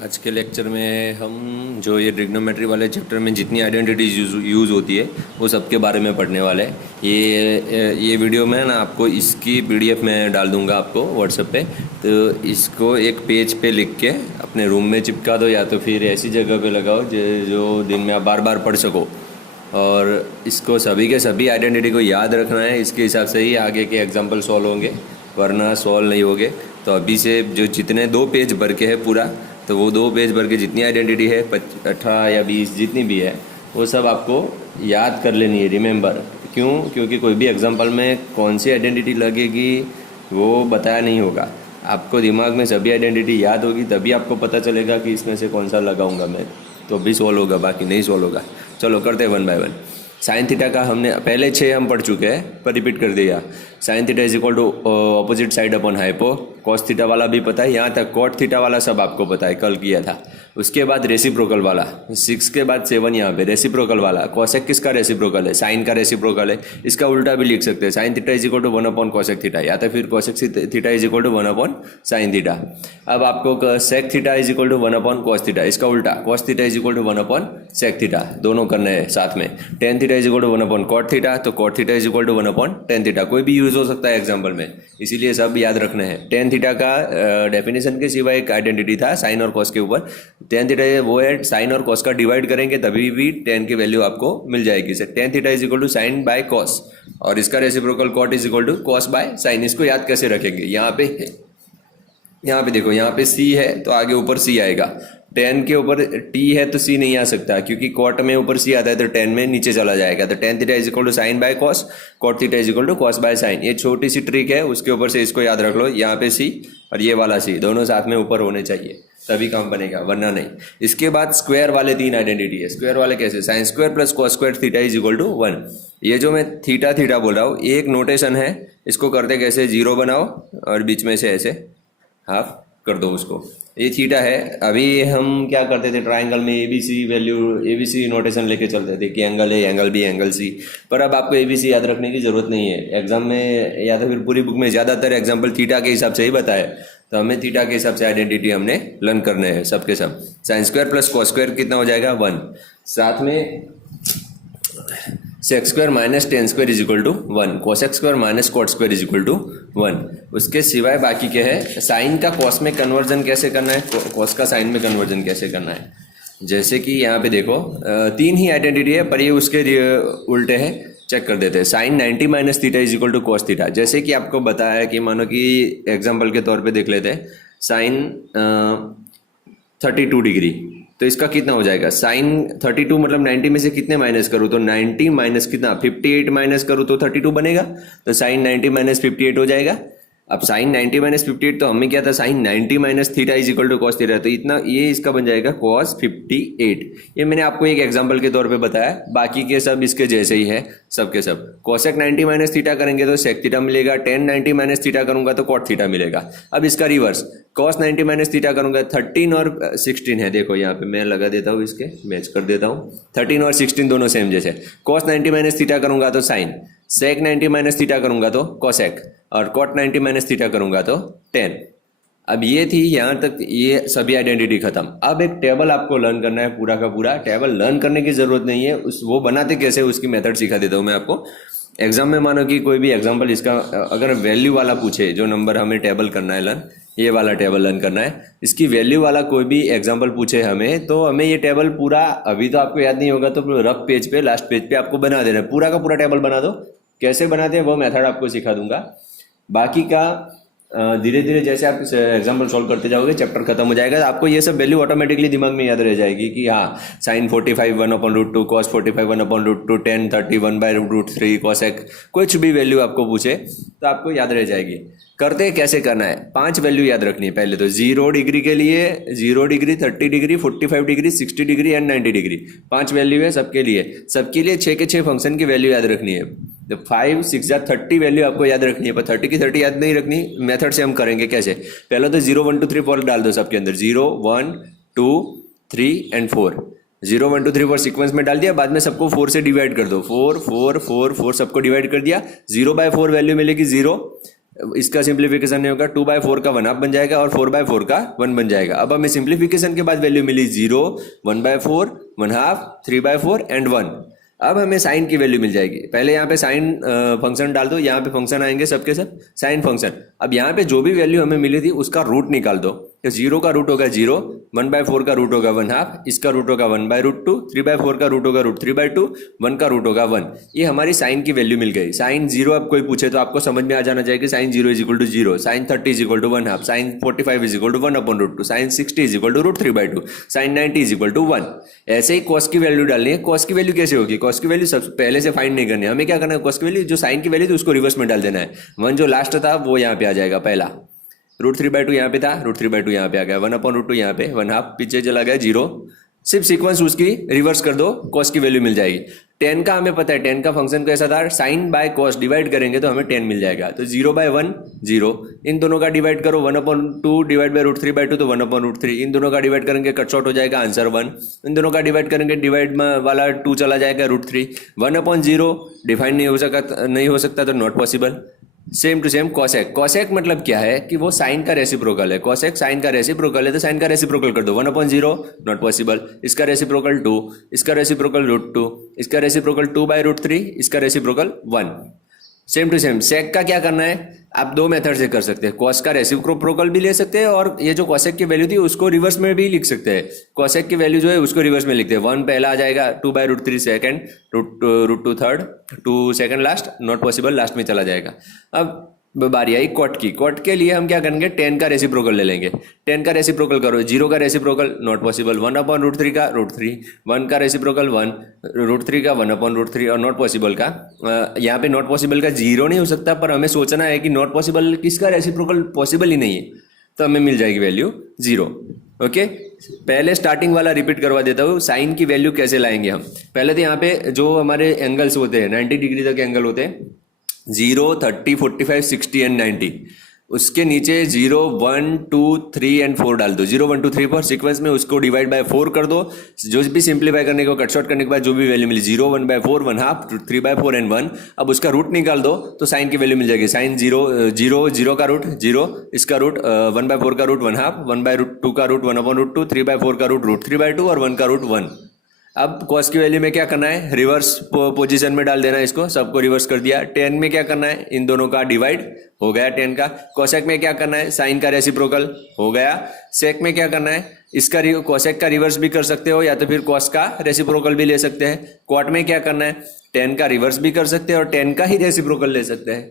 आज के लेक्चर में हम जो ये ट्रिग्नोमेट्री वाले चैप्टर में जितनी आइडेंटिटीज यूज़ होती है वो सब के बारे में पढ़ने वाले हैं। ये वीडियो में ना आपको इसकी पीडीएफ में डाल दूंगा आपको व्हाट्सएप पे, तो इसको एक पेज पे लिख के अपने रूम में चिपका दो या तो फिर ऐसी जगह पे लगाओ जो दिन में आप बार बार पढ़ सको। और इसको सभी के सभी आइडेंटिटी को याद रखना है, इसके हिसाब से ही आगे के एग्जाम्पल सॉल्व होंगे, वरना सॉल्व नहीं होंगे। तो अभी से जो जितने 2 पेज भर के है पूरा, तो वो 2 पेज भर के जितनी आइडेंटिटी है 18 या 20 जितनी भी है वो सब आपको याद कर लेनी है, रिमेंबर। क्योंकि कोई भी एग्जाम्पल में कौन सी आइडेंटिटी लगेगी वो बताया नहीं होगा। आपको दिमाग में सभी आइडेंटिटी याद होगी, तभी आपको पता चलेगा कि इसमें से कौन सा लगाऊंगा मैं, तो भी सॉल्व होगा, बाकी नहीं सॉल्व होगा। चलो करते हैं 1 बाय 1। साइन थीटा का हमने पहले 6 हम पढ़ चुके हैं, पर रिपीट कर दिया। Sine theta is equal to opposite side upon hypo. Cos theta वाला भी पता है, यहाँ तक कॉट थीटा वाला सब आपको पता है, कल किया था। उसके बाद रेसिप्रोकल वाला 6 के बाद 7 यहाँ पे रेसिप्रोकल वाला। कॉसेक किसका रेसिप्रोकल है? साइन का रेसिप्रोकल है। इसका उल्टा भी लिख सकते हैं, sine theta is equal to 1 upon cosec theta, या तो फिर cosec theta is equal to 1 upon sine theta. अब आपको sec theta is equal to 1 upon cos theta, इसका उल्टा cos theta is equal to 1 upon sec theta, दोनों करने हैं साथ में। Tan theta is equal to 1 upon cot theta, तो cot theta is equal to 1 upon tan theta. कोई भी यूज हो सकता है एग्जाम्पल में, इसीलिए सब याद रखने हैं। टेन थीटा का डेफिनेशन के सिवाय एक आइडेंटिटी था साइन और कॉस के ऊपर। टेन थीटा वो है, साइन और कॉस का डिवाइड करेंगे तभी भी टेन की वैल्यू आपको मिल जाएगी। Tan theta is equal to sine by cos, और इसका reciprocal cot is equal to cos by sine. इसको याद कैसे रखेंगे? यहाँ पे देखो, यहाँ पे सी है तो आगे ऊपर सी आएगा। टेन के ऊपर टी है तो सी नहीं आ सकता, क्योंकि कॉट में ऊपर सी आता है तो टेन में नीचे चला जाएगा। तो tan theta is equal to sine by cos, cot theta is equal to cos by sine. ये छोटी सी ट्रिक है, उसके ऊपर से इसको याद रख लो। यहाँ पे सी और ये वाला सी दोनों साथ में ऊपर होने चाहिए, तभी काम बनेगा, वरना नहीं। इसके बाद स्क्वायर वाले 3 आइडेंटिटी है। स्क्वायर वाले कैसे? Sine square plus cos square theta is equal to 1। ये जो मैं थीटा बोल रहा हूँ, एक नोटेशन है, इसको करते कैसे? 0 बनाओ और बीच में से ऐसे हाफ कर दो उसको। ये थीटा है। अभी हम क्या करते थे, ट्राइंगल में एबीसी वैल्यू, एबीसी नोटेशन लेके चलते थे कि angle A, angle B, angle C. पर अब आपको एबीसी याद रखने की जरूरत नहीं है एग्जाम में, या तो फिर पूरी बुक में ज़्यादातर एग्जाम्पल थीटा के हिसाब से ही बताए, तो हमें थीटा के हिसाब से आइडेंटिटी हमने लर्न करने हैं सब के सब। Sine square plus cos square कितना हो जाएगा? 1। साथ में sec square minus tan square is equal to 1, cosec square minus cot square is equal to 1। उसके सिवाय बाकी क्या है? साइन का कॉस में कन्वर्जन कैसे करना है, कॉस का साइन में कन्वर्जन कैसे करना है। जैसे कि यहाँ पे देखो 3 ही आइडेंटिटी है, पर ये उसके उल्टे है। चेक कर देते हैं। Sine 90 minus theta is equal to cos theta. जैसे कि आपको बताया कि मानो कि एग्जाम्पल के तौर पे देख लेते हैं, साइन 32 डिग्री, तो इसका कितना हो जाएगा? साइन 32 मतलब 90 में से कितने माइनस करूँ, तो 90 माइनस कितना, 58 माइनस करूँ तो 32 बनेगा। तो साइन 90 माइनस 58 हो जाएगा। अब साइन 90 माइनस 58, तो हमें क्या था, sine 90 minus theta is equal to cos theta, तो इतना ये इसका बन जाएगा कॉस 58। ये मैंने आपको एक एग्जांपल के तौर पे बताया, बाकी के सब इसके जैसे ही है सब के सब। कॉसेक 90 माइनस थीटा करेंगे तो सेक थीटा मिलेगा, टेन 90 माइनस थीटा करूंगा तो कॉट थीटा मिलेगा। अब इसका रिवर्स, कॉस 90 माइनस थीटा करूंगा, 13 और 16 है, देखो यहाँ पे मैं लगा देता हूँ, इसके मैच कर देता हूँ। 13 और 16 दोनों सेम जैसे। कॉस 90 माइनस थीटा करूंगा तो साइन, सेक 90 माइनस थीटा करूंगा तो कॉसेक, और कॉट 90 माइनस थीटा करूंगा तो टेन। अब ये थी यहाँ तक, ये सभी आइडेंटिटी खत्म। अब एक टेबल आपको लर्न करना है, पूरा का पूरा टेबल। लर्न करने की जरूरत नहीं है, वो बनाते कैसे उसकी मेथड सिखा देता हूँ मैं आपको। एग्जाम में मानो कि कोई भी एग्जाम्पल इसका अगर वैल्यू वाला पूछे, जो नंबर हमें टेबल करना है लर्न, ये वाला टेबल लर्न करना है, इसकी वैल्यू वाला कोई भी एग्जाम्पल पूछे हमें, तो हमें ये टेबल पूरा, अभी तो आपको याद नहीं होगा तो रफ पेज पे, लास्ट पेज पे आपको बना देना है, पूरा का पूरा टेबल बना दो। कैसे बनाते हैं वो मेथड आपको सिखा दूंगा। बाकी का धीरे धीरे जैसे आप एग्जाम्पल सॉल्व करते जाओगे चैप्टर खत्म हो जाएगा, आपको ये सब वैल्यू ऑटोमेटिकली दिमाग में याद रह जाएगी कि हाँ, sine 45 1 upon root 2, cos 45 1 upon root 2, tan 30 1 by root 3, cosec, कुछ भी वैल्यू आपको पूछे तो आपको याद रह जाएगी। करते कैसे करना है? 5 वैल्यू याद रखनी है पहले तो। 0 डिग्री के लिए 0 degree, 30 degree, 45 degree, 60 degree and 90 degree, 5 value है सबके लिए। सबके लिए 6 के 6 फंक्शन की वैल्यू याद रखनी है। तो 5 6 30 वैल्यू आपको याद रखनी है, पर 30 की 30 याद नहीं रखनी। मेथड से हम करेंगे कैसे? पहले तो 0 1 2 3 4 डाल दो सबके अंदर, 0 1 2 3 एंड 4। 0 1 2 3 4 सीक्वेंस में डाल दिया, बाद में सबको 4 से डिवाइड कर दो, 4 4 4 4 सबको डिवाइड कर दिया। 0 बाय 4 वैल्यू मिलेगी 0, इसका सिंप्लीफिकेशन नहीं होगा, 2/4 का 1/2 बन जाएगा और 4/4 का 1 बन जाएगा। अब हमें सिंप्लीफिकेशन के बाद वैल्यू मिली 0, 1/4, 1/2, 3/4 एंड 1। अब हमें साइन की वैल्यू मिल जाएगी। पहले यहाँ पे साइन फंक्शन डाल दो, यहाँ पे फंक्शन आएंगे सबके सब साइन फंक्शन। अब यहाँ पे जो भी वैल्यू हमें मिली थी उसका रूट निकाल दो। तो 0 का रूट होगा 0, 1/4 का रूट होगा 1/2, इसका रूट होगा 1/√2, 3/4 का रूट होगा √3/2, 1 का रूट होगा 1। ये हमारी साइन की वैल्यू मिल गई। साइन 0 अब कोई पूछे तो आपको समझ में आ जाना चाहिए कि sine 0 = 0, sine 30 = 1/2, sine 45 = 1/√2, sine 60 = √3/2, sine 90 = 1। ऐसे ही कॉस की वैल्यू डालनी है। कॉस की वैल्यू कैसे होगी? कॉस की वैल्यू सब पहले से फाइंड नहीं करनी है, हमें क्या करना है, कॉस की वैल्यू जो साइन की वैल्यू थी उसको रिवर्स में डाल देना है। 1 जो लास्ट था वो यहाँ पे आ जाएगा पहला, √3/2 यहाँ पे था, √3/2 यहाँ पे आ गया, 1/√2 यहाँ पे, 1/2 पीछे चला गया 0। सिर्फ सीक्वेंस उसकी रिवर्स कर दो, कॉस की वैल्यू मिल जाएगी। tan का हमें पता है, tan का फंक्शन कैसा था, साइन बाय कॉस डिवाइड करेंगे तो हमें tan मिल जाएगा। तो 0/1 0, इन दोनों का डिवाइड करो, 1/2 डिवाइड बाय √3/2 तो 1/√3, इन दोनों का डिवाइड करेंगे कट शॉर्ट हो जाएगा आंसर 1, इन दोनों का डिवाइड करेंगे डिवाइड वाला 2 चला जाएगा √3, 1/0 डिफाइन नहीं हो सकता तो not possible. Same to same cosec. Cosec मतलब क्या है कि वो साइन का रेसिप्रोकल है। कॉसेक साइन का रेसिप्रोकल है तो साइन का रेसिप्रोकल कर दो, 1/0 नॉट पॉसिबल, इसका रेसिप्रोकल 2, इसका रेसिप्रोकल √2, इसका रेसिप्रोकल 2/√3, इसका रेसिप्रोकल 1। सेम टू सेम सेक का क्या करना है, आप दो मेथड से कर सकते हैं। कॉस का रेसिप्रोकल भी ले सकते हैं और ये जो कॉसेक की वैल्यू थी उसको रिवर्स में भी लिख सकते हैं। कॉसेक की वैल्यू जो है उसको रिवर्स में लिखते हैं। 1 पहला आ जाएगा, 2/√3 second, √2 third, 2 second last, not possible last में चला जाएगा। अब बारी आई कॉट की। कॉट के लिए हम क्या करेंगे, tan का रेसिप्रोकल ले लेंगे। tan का रेसिप्रोकल करो, 0 का रेसिप्रोकल नॉट पॉसिबल, 1/√3 का √3, 1 का रेसिप्रोकल 1, √3 का 1/√3 और नॉट पॉसिबल का यहाँ पे नॉट पॉसिबल का 0 नहीं हो सकता, पर हमें सोचना है कि नॉट पॉसिबल किसका रेसिप्रोकल पॉसिबल ही नहीं है, तो हमें मिल जाएगी वैल्यू 0। ओके, पहले स्टार्टिंग वाला रिपीट करवा देता हूँ। साइन की वैल्यू कैसे लाएंगे हम, पहले तो यहाँ पे जो हमारे एंगल्स होते हैं 90 डिग्री तक एंगल होते हैं, 0, 30, 45, 60 एंड 90, उसके नीचे 0, 1, 2, 3 एंड 4 डाल दो। 0, 1, 2, 3, 4 सीक्वेंस में उसको डिवाइड बाय 4 कर दो। जो भी सिंप्लीफाई करने को कट शॉर्ट करने के बाद जो भी वैल्यू मिली 0, 1/4, 1/2, 3/4 एंड 1, अब उसका रूट निकाल दो तो साइन की वैल्यू मिल जाएगी। साइन 0 का रूट 0, इसका रूट 1/4 का रूट 1/2, 1/2 का रूट 1/√2, 3/4 का रूट √3/2 और 1 का रूट 1। अब कॉस की वैल्यू में क्या करना है, रिवर्स पोजीशन में डाल देना है, इसको सबको रिवर्स कर दिया। tan में क्या करना है, इन दोनों का डिवाइड हो गया tan का। कोसेक में क्या करना है, साइन का रेसिप्रोकल हो गया। सेक में क्या करना है, इसका कोसेक का रिवर्स भी कर सकते हो या तो फिर कॉस का रेसिप्रोकल भी ले सकते हैं। कॉट में क्या करना है, tan का रिवर्स भी कर सकते हैं और tan का ही रेसिप्रोकल ले सकते हैं।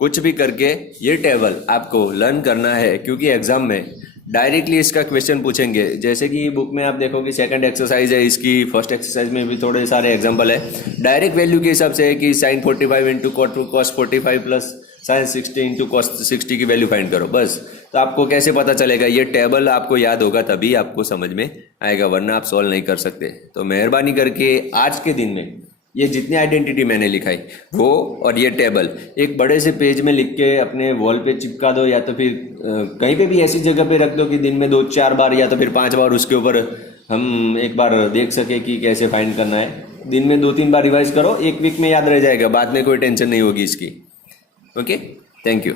कुछ भी करके ये टेबल आपको लर्न करना है, क्योंकि एग्जाम में डायरेक्टली इसका क्वेश्चन पूछेंगे। जैसे कि बुक में आप देखोगे सेकंड एक्सरसाइज है इसकी, फर्स्ट एक्सरसाइज में भी थोड़े सारे एग्जांपल है। डायरेक्ट वैल्यू के हिसाब से है कि sine 45 into cos 45 plus sine 60 into cos 60 की वैल्यू फाइंड करो बस। तो आपको कैसे पता चलेगा, ये टेबल आपको याद होगा तभी आपको समझ में आएगा, वरना आप सॉल्व नहीं कर सकते। तो मेहरबानी करके आज के दिन में ये जितनी आइडेंटिटी मैंने लिखाई वो और ये टेबल एक बड़े से पेज में लिख के अपने वॉल पे चिपका दो, या तो फिर कहीं पे भी ऐसी जगह पे रख दो कि दिन में 2-4 बार या तो फिर 5 बार उसके ऊपर हम एक बार देख सके कि कैसे फाइंड करना है। दिन में 2-3 बार रिवाइज करो, एक वीक में याद रह जाएगा, बाद में कोई टेंशन नहीं होगी इसकी। Okay, thank you.